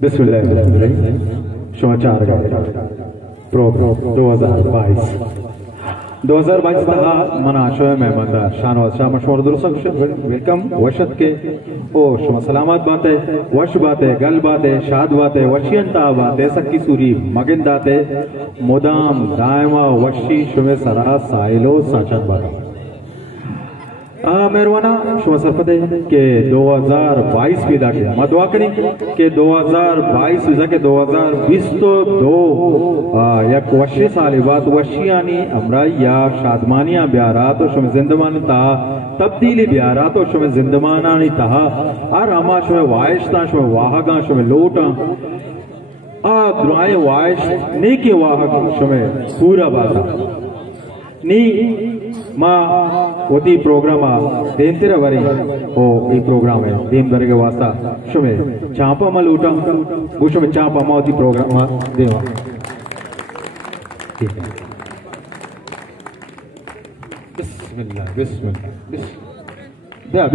बिस्मिल्लाह समाचार प्रोग्राम 2022 तहा मना शोय मेहमानदार शानवाज शाह मशहूर दुरुस्त वेलकम वशत के ओ शुमा सलामत बातें वश बातें गल बातें शाद बातें वशियंता बातें सक्की सूरी मगिन दाते मुदाम दायमा वशी शुमे सरा साइलो साचन बातें मेहरबाना शुमा सरफते के 2022 भी दाके मदवा करी के 2022 विजा के 2020 तो दो या वशी साल बाद वशियानी अमरा या शादमानिया ब्यारा तो शुम जिंदमान ता तब्दीली ब्यारा तो शुम जिंदमाना नहीं तहा और अमा शुम वाइशता शुम वाहगा शुम लोटा दुआए वाइश ने के वाहग शुम पूरा बाता नी माँ वती प्रोग्राम देंतेरा वरी ओ ई प्रोग्राम है देम दरे के वास्ता शुमे चापा मल उठा वो शुमे चापा माँ वती प्रोग्राम देवा ठीक है बिस्मिल्लाह बिस्मिल्लाह बिस्मिल्लाह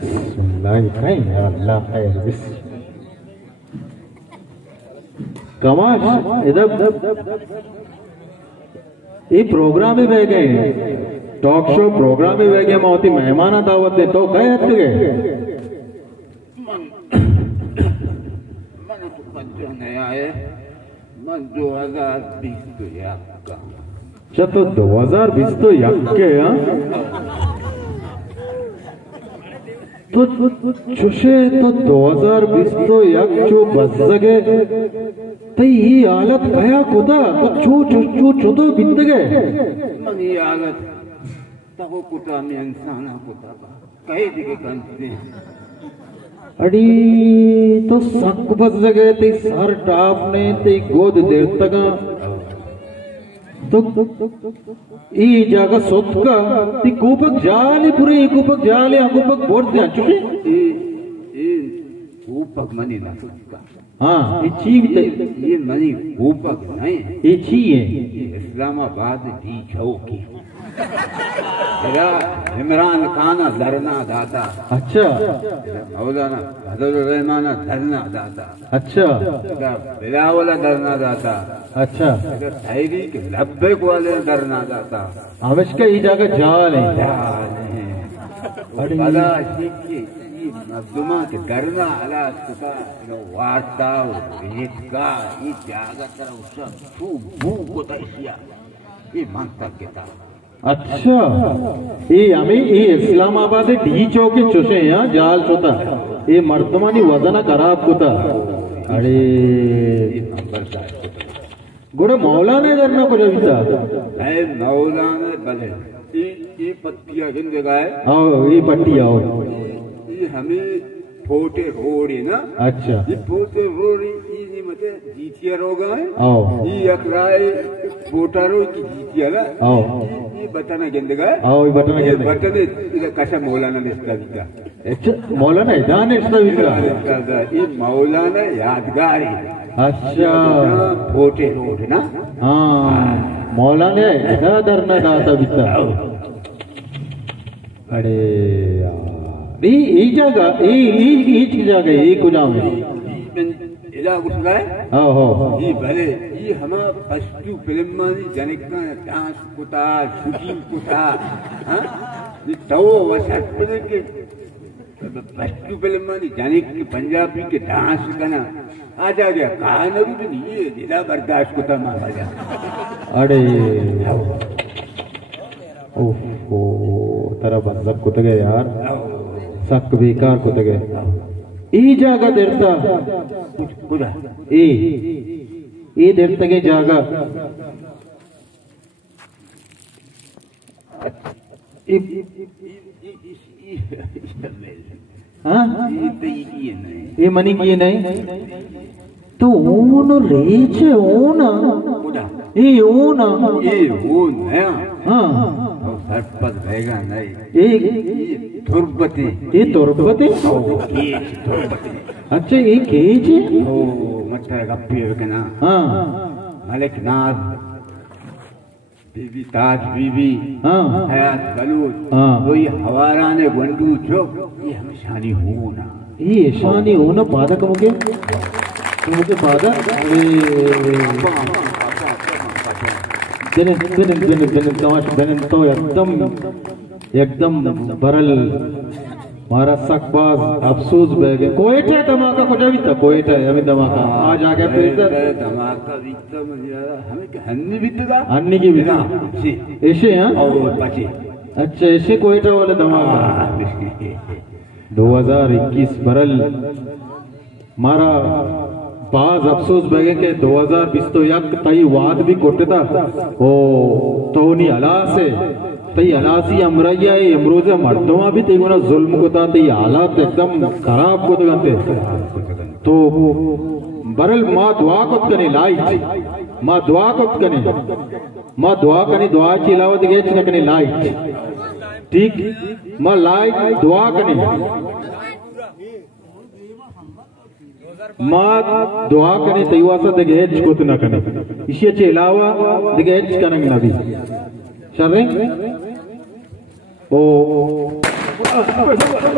बिस्मिल्लाह कहीं है अल्लाह है कमाश इधर ये प्रोग्राम ही बह गए टॉक शो प्रोग्राम ही बह गए मोती मेहमान दावत दे तो गए हट गए मन तो बच्चों नहीं आए मन 2020 तो याद का अच्छा तो 2020 तो याद के हाँ तो चुशे तो 2020 तो याद जो बस सके तो ये हालत गया खुदा तो चू तो बिंद गए मन ये हालत तको कुटा में इंसान कुटा कहीं दिखे कंपनी अड़ी तो सक बस गए ते सर टाप ने ते गोद देर तक तो ई जागा सोत का ती कूपक जाले पूरे कूपक जाले कूपक बोर्ड दे चुके ये कूपक मनी ना का हाँ ये चीज ये मनी कूपक नहीं ये चीज है इस्लामाबाद दी चौकी इमरान खान धरना दाता अच्छा मौलाना फजल रहमान धरना दाता अच्छा बिलावल धरना दाता अच्छा तहरीक लब्बैक वाले धरना दाता आवश्यक ही जगह जाल है बड़ा शिकी मजदुमा के धरना अला सुका वार्ता रेत का ये जागा तरह सब छू भू को तैसिया ये मानता के था अच्छा ये हमें ये इस्लामाबाद डी चौके चुसे यहाँ जाल चोता ये मर्दमानी वजना खराब कोता अरे गुड़े मौलाना करना कुछ अभी था मौलाना भले ये पत्तियां जिंदगा है आओ ये पट्टियां आओ ये हमें पोटे रोड़ी ना अच्छा ये पोटे रोड़ी ये मते जीतिया रोगा है आओ ये अकराए पोटारो की जीतिया ना आओ ये बताना जिंदगा है आओ ये बताना जिंदगा बताने इधर कैसा मौलाना ने इसका दिया अच्छा मौलाना इदान इसका दिया ये मौलाना यादगार है अच्छा पोटे रोड ना हाँ मौलाना इधर धरना दाता बिता अरे ये जगह ये जगह ये कुछ में इधर कुछ है हाँ हो ये भले ये हमारा पश्चू फिल्म में जनिक का डांस कुता शूटिंग कुता हाँ ये तो वशट पे के पश्चू फिल्म में जनिक के पंजाबी के डांस करना आ जा गया कहानी भी नहीं ये जिला बर्दाश्त कुता मारा जा अरे ओहो तेरा बंदक कुत गए यार सक बेकार कुत गए ई जागा देरता कुदा ए देरता के जागा हाँ ये मनी किए नहीं तो ऊन रेचे ऊना ये ऊन है हाँ सरपत रहेगा नहीं ये तुर्बती अच्छा ये केज है ओ मटर गप्पी है ना हाँ मलिक नाज बीबी ताज बीबी हयात गलूज हाँ वो ये हवाराने गंडू जो ये हमेशानी हो ना ये शानी हो ना पादक मुके पादक बेन तो एकदम बरल मारा सकबाज अफसोस बह गए कोयटा धमाका कुछ भी था कोयटा हमें धमाका आज आ गया फिर धमाका बीतता मुझे हमें हन्नी बीतता अन्नी की बीता ऐसे हैं और बचे अच्छा ऐसे कोयटा वाला धमाका 2021 बरल मारा बाज अफसोस बगे के 2020 तो यक तई वाद भी कोटता ओ तोनी अला से तई अलासी अमरैया इमरोज मर्दों भी तेगुना जुल्म कोता तई हालात एकदम खराब को तो बरल माँ दुआ को कने लाइट माँ दुआ को कने माँ दुआ कने दुआ की अलावा दिखे कने लाइट ठीक माँ लाइट दुआ कने माँ दुआ कने तैवासा दिखे हेच कुत न कने इसी अच्छे अलावा दिखे हेच कनंग नबी शर्रे ओ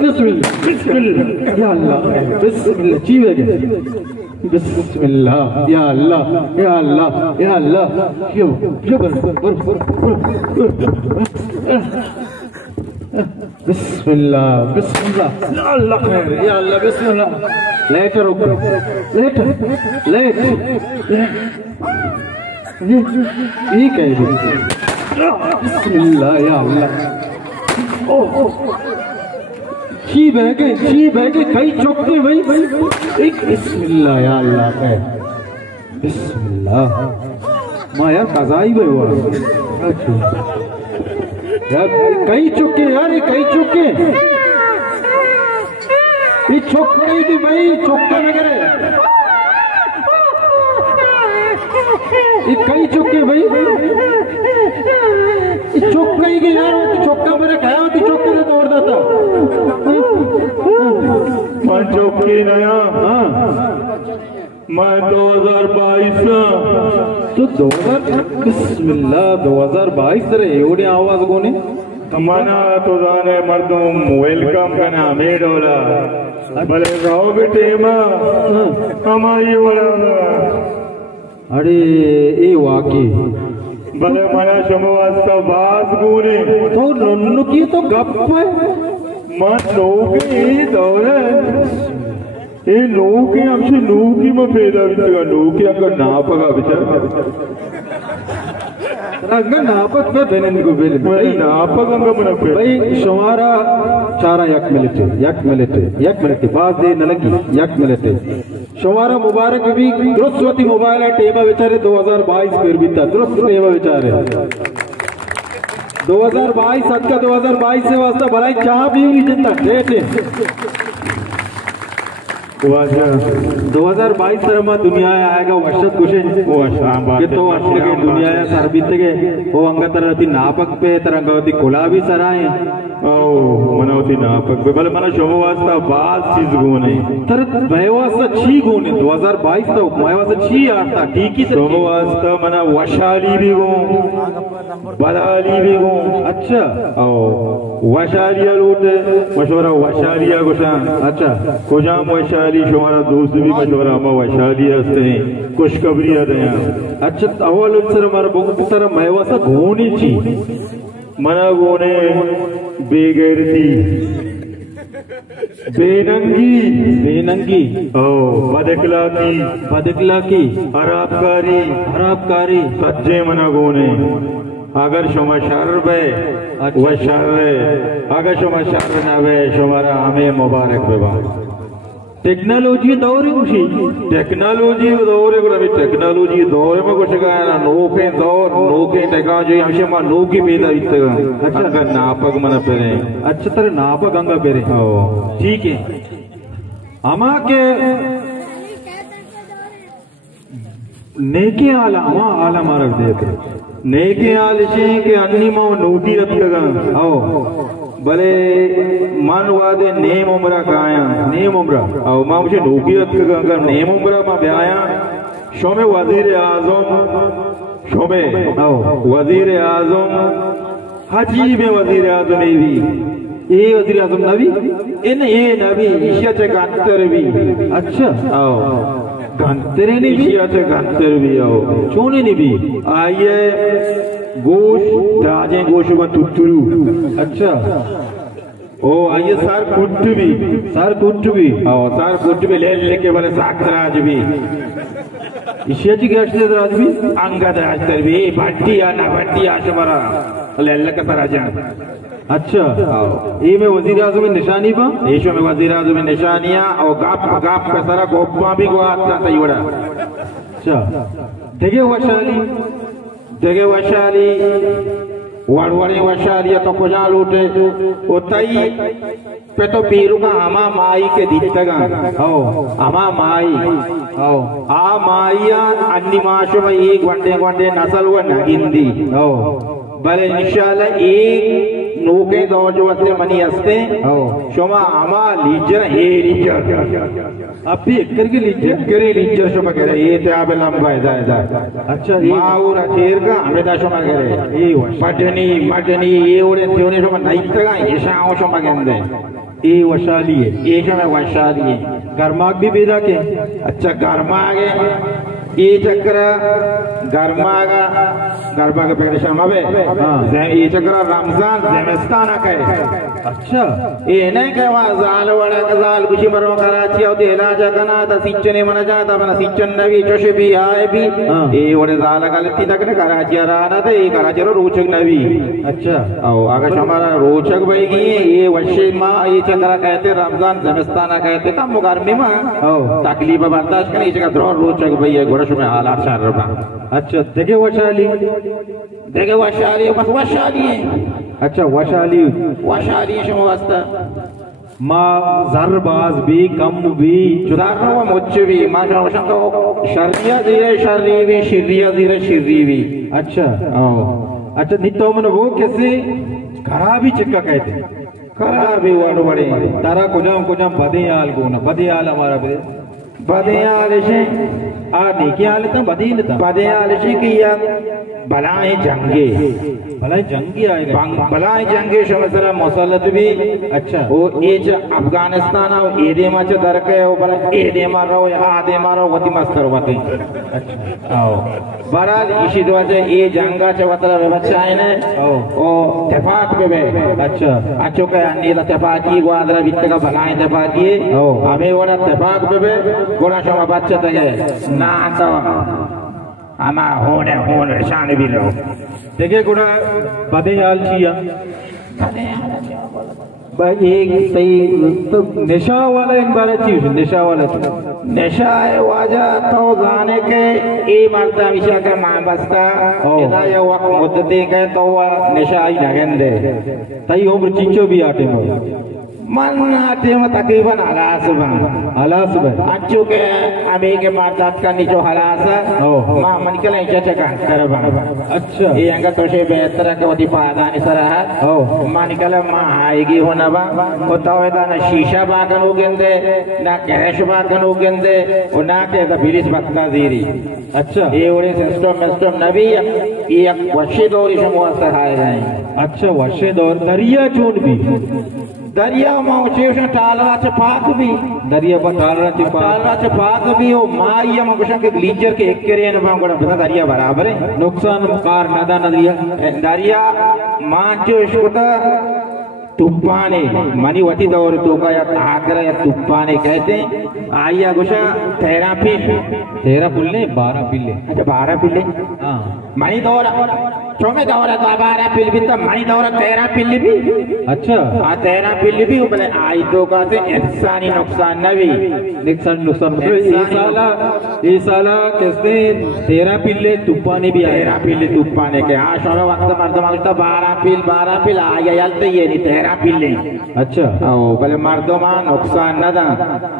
बिस्मिल्लाह या अल्लाह बिस्मिल्लाह जीवे के बिस्मिल्लाह या अल्लाह या अल्लाह या अल्लाह यो बिस्मिल्लाह बिस्मिल्लाह या अल्लाह खैर या अल्लाह बिस्मिल्लाह लेट रुक लेट ये कह बिस्मिल्लाह या अल्लाह ओ छी बह गए कई चौके भाई एक बिस्मिल्लाह या अल्लाह कह बिस्मिल्लाह माया कज़ाई में हुआ यार कई चुके यार ये कई चुके ये चुक नहीं थी भाई चुक्का में करे ये कई चुके भाई ये चुक नहीं गई यार वो चुक्का मेरे खाया होती चुक्के से तोड़ता था मैं चौकी नया मैं 2022 तो 2000 बिस्मिल्लाह 2022 रे एवढी आवाज कोणी मना तो जाने मर्दम वेलकम करना मेडोला भले रहो बेटे हमारी वाला अरे ए वाकी भले मना शमवास्ता बास गुने तो नन्नु की तो गप है मन लोग ये दौरे ये लोग हमसे लोग की मैं पैदा बिचगा लोग की अगर नापगा बिचार रंगा नापक पे बेनन को बेन भाई नापक अंगा मना पे भाई शुमारा चारा यक मिनट बाज दे न लगी यक मिनट शुमारा मुबारक भी दुरुस्तवती मोबाइल है टेबा बेचारे 2022 फिर भी था दुरुस्त टेबा बेचारे 2022 सद का 2022 से वास्ता भलाई चाह भी हुई जितना डेट 2022 तरह दुनिया आएगा वशत कुछ कि तो असले के दुनिया सर बीतगे वो अंगतरती नापक पे तरंगवती गुलाबी सराय ओ मनावती नापक पे भले मना शोभवास्ता बाल चीज गुने तर भयवास्ता छी गुने 2022 तो भयवास्ता छी आता ठीक ही शोभवास्ता मना वशाली भी गो बलाली भी गो अच्छा ओ वशालिया लूटे मशवरा वशालिया गुशान अच्छा कोजाम वशाली हमारा दोस्त भी मशवरा हम वशालिया हस्ते खुशखबरियां दया अच्छा अवल सर हमारा बहुत सारा मैवासा घोनी छी मना गोने बेगैरती बेनंगी ओ बदखला की हराबकारी सज्जे मना गोने अगर शुमा शर बे वह शर अगर शुमा शर न बे शुमारा हमें मुबारक बेबा टेक्नोलॉजी दौर है टेक्नोलॉजी दौर है टेक्नोलॉजी दौर में कुछ का नोके टेक्नोलॉजी हमसे मां नोकी पैदा इतगा अच्छा का नापक मन पेरे अच्छा तरह नापक अंगा पेरे ठीक है अमा के नेके आला मारक देते नेके आलिशे के अन्नी मां नोटी रखगा आओ भले मान वादे नेम उमरा और मां मुझे नौकरी रखगा अगर नेम उमरा मां ब्याया शोमे वजीर आजम हाजी में वजीर आजम भी ये वजीर आजम नबी इन ये नबी इशियाचे गंतर भी अच्छा आओ गंतरे ने भी इशियाचे गंतर भी आओ चोने ने भी आइए गोश राजे गोश में तुत्तुरु अच्छा ओ आइए सार कुट्ट भी आओ सार कुट्ट भी लेके वाले साकराज भी इशियाची गॅस्टे राजबी अंगद राजतर भी भट्टिया ना भट्टिया शबरा लेल्ला का सराजा अच्छा ये में वजीर आजम निशानी पा ईशो में वजीर आजम निशानियां और गाप का सारा गोपा भी को आता था युड़ा अच्छा देगे वशाली वाड़वाड़ी वशाली तो कुछ लूटे उताई पे तो पीरू का हमा माई के दित्तगा हमा माई आ माइया अन्नी माशो में एक वंडे नस्ल व नगिंदी भले इंशाल्लाह एक नोके दौर जो असले मनी असते शोमा आमा लीजर हे लीजर अभी करके लीजर शोमा करे ये ते आबे लंबा है अच्छा माऊर अखेर का हमें शोमा करे ये मटनी ये ओरे त्योने शोमा नाइतगा ये शाओ शोमा गेंदे ये वशाली है ये शोमा वशाली है गर्माग भी बेदा के अच्छा गर्मागे ये चक्र गर्मागा पेड़ शर्मावे ये चक्र रमजान ज़ेमिस्तान के अच्छा ये नहीं कहवा जाल वड़ा कजाल कुछ मरो कराची और देला जगना ता सिच्चने मना जाता मना सिच्चन नवी चोशे भी आए भी ये वड़े जाल गलती तक ने कराची राना थे ये कराची रो रोचक नवी अच्छा आओ आगे हमारा रोचक भाई की ये वशे माँ ये चक्र कहते रमजान ज़ेमिस्तान कहते कम मुगर्मी माँ तकलीफ बर्दाश्त करने ये चक्र द्रोह रोचक भाई है गुरश में हालात शार रहा अच्छा देखे वशाली बस वशाली है अच्छा वशाली शो वास्ता माँ जरबाज भी कम भी जुदार मुच्च भी माँ शोशं को शर्रिया धीरे शिर्री भी अच्छा अच्छा नितो मन वो कैसे खराबी चिक्का कहते खराबी वाड़ बड़े तारा कुजाम बदेयाल हमारा बदेयाल से आदि क्या हाल था बदेयाल से किया बलाएं जंगे आएगा बलाएं जंगे शमसला मुसल्लत भी अच्छा वो एज अफगानिस्तान और एदेमा च दरके ऊपर एदेमा रो या आदेमा रो वती मस्कर वती अच्छा आओ बराल इसी दुआ से ये जंगा च वतला व्यवसाय ने ओ तफाक पे अच्छा अच्छो के नीला तफाकी ग्वादरा वित्त का बलाएं तफाकी हमें वड़ा तफाक पे गोना शमा बच्चा तगे ना तो आमा होने शान भी लो देखे गुना बदेयाल चिया भाई एक सही तो नशा वाला इन बारे चीज नशा है वाजा तो जाने के ये मरता विषय का मां बस्ता इधर ये वक्त मुद्दते के तो वह नशा ही लगेंगे तई उम्र चिंचो भी आटे में मन आते में तकरीबन हलास बन अच्छो के अभी के मार्दात का नीचो हलास मां मन के लिए चचा कर अच्छा ये अंगा तो से बेहतर के वती पादा नि सरह मां निकल मां आएगी होना बा होता होता ना शीशा बागन हो गेंदे ना कैश बागन हो गेंदे और ना के द बिलिस बकता जीरी अच्छा ये ओरे सिस्टम नबी ये वशे दौरी समूह सहाय है अच्छा वशे दौर दरिया चोट भी दरिया माउचेशन टालरा च पाक भी दरिया पर टालरा च पाक भी हो माया मगशन के ग्लीचर के एक करे न बांगड़ा बता दरिया बराबर है नुकसान कार नदा दरिया माचो इसको तुप्पाने मनी वती दौर तो का या आगरा या तुप्पाने कहते आया गुशा 13 पिल्ले 12 पिल्ले अच्छा 12 पिल्ले हाँ मनी दौर चौमे दौर तो 12 पिल भी तो मनी दौर 13 पिल्ले भी अच्छा हाँ 13 पिल्ले भी बोले आई तो का से इंसानी नुकसान नवी नुकसान ये साला कैसे 13 पिल्ले तुप्पाने भी 13 पिल्ले तुप्पाने के हाँ शोमे वक्त मर्द 12 पिल आया यालते ये नहीं पिल्ले अच्छा भले मर्दों नुकसान न दा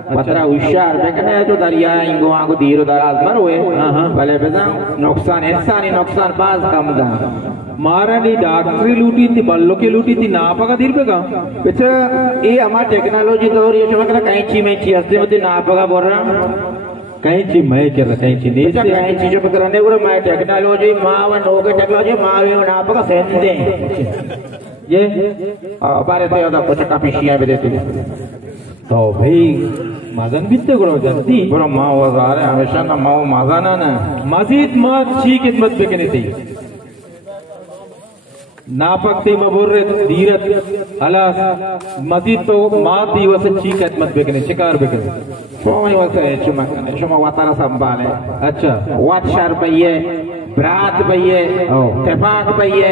पतरा होशियार देखने जो दरिया इंगो आगो दीरो दराज मर हुए भले बेदा नुकसान इंसानी नुकसान बाज कम दा मारा नहीं डॉक्टरी लूटी थी बल्लो की लूटी थी नापका दीर पे का बेटा ये हमारा टेक्नोलॉजी दौर ये शोभा कहीं ची हस्ते में नापका बोल रहा कहीं चीज मैं कर रहा कहीं चीज नहीं कहीं चीजों पे कराने को मैं टेक्नोलॉजी माँ व नो के टेक्नोलॉजी माँ वे नापका सेंदे ये बारे थे उधर कुछ काफी शिया भी देते तो भाई मजन बित्ते करो जल्दी बरो माँ वजार है हमेशा ना माँ मजाना ना मजीद माँ ची खिदमत बेकने थी नापक ती मबुर्रे दीरत अलास मजीद तो माँ ती वसे ची खिदमत बेकने शिकार बेकने सोई वसे चुमा वातारा संभाले अच्छा वात शर बइये ब्रात बइये तफाक बइये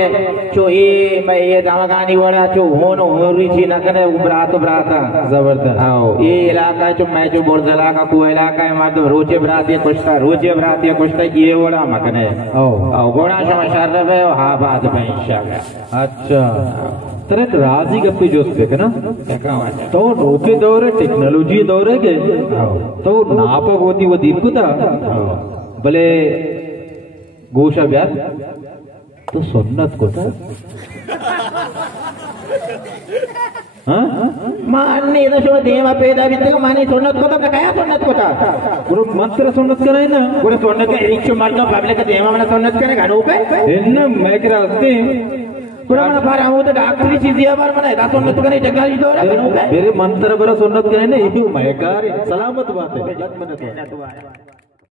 जो ये मैं ये दामगानी वाला जो होनो होरी ची न कने ब्रात जबरदस्त आओ ये इलाका जो मैं जो बोर्जला का को इलाका है मार रोजे ब्रात ये कुछ था ये वाला मकने आओ गोड़ा शमा शर्फ है हाँ बात में इंशाल्लाह अच्छा तरह राजी गप्पी जोश देखे ना तो नोके दौरे टेक्नोलॉजी दौरे के तो नापक होती वो दीप कुता भले गोशा ब्याह तो सुन्नत को था हाँ मानने तो शो देवा पैदा भी तक माने सुन्नत को तो क्या सुन्नत को था पूरा मंत्र सुन्नत कराए ना पूरा सुन्नत का एक चो मर्द पब्लिक का देवा वाला सुन्नत करे गानों पे इन्ना मैं क्या रास्ते पूरा मना बार हम तो डॉक्टरी चीज़ ये बार मना दांतों में तो करे टेक्नोलॉजी तो रहा मेरे मंत्र बरा सुन्नत कराए ना ये मैं कार सलामत बात है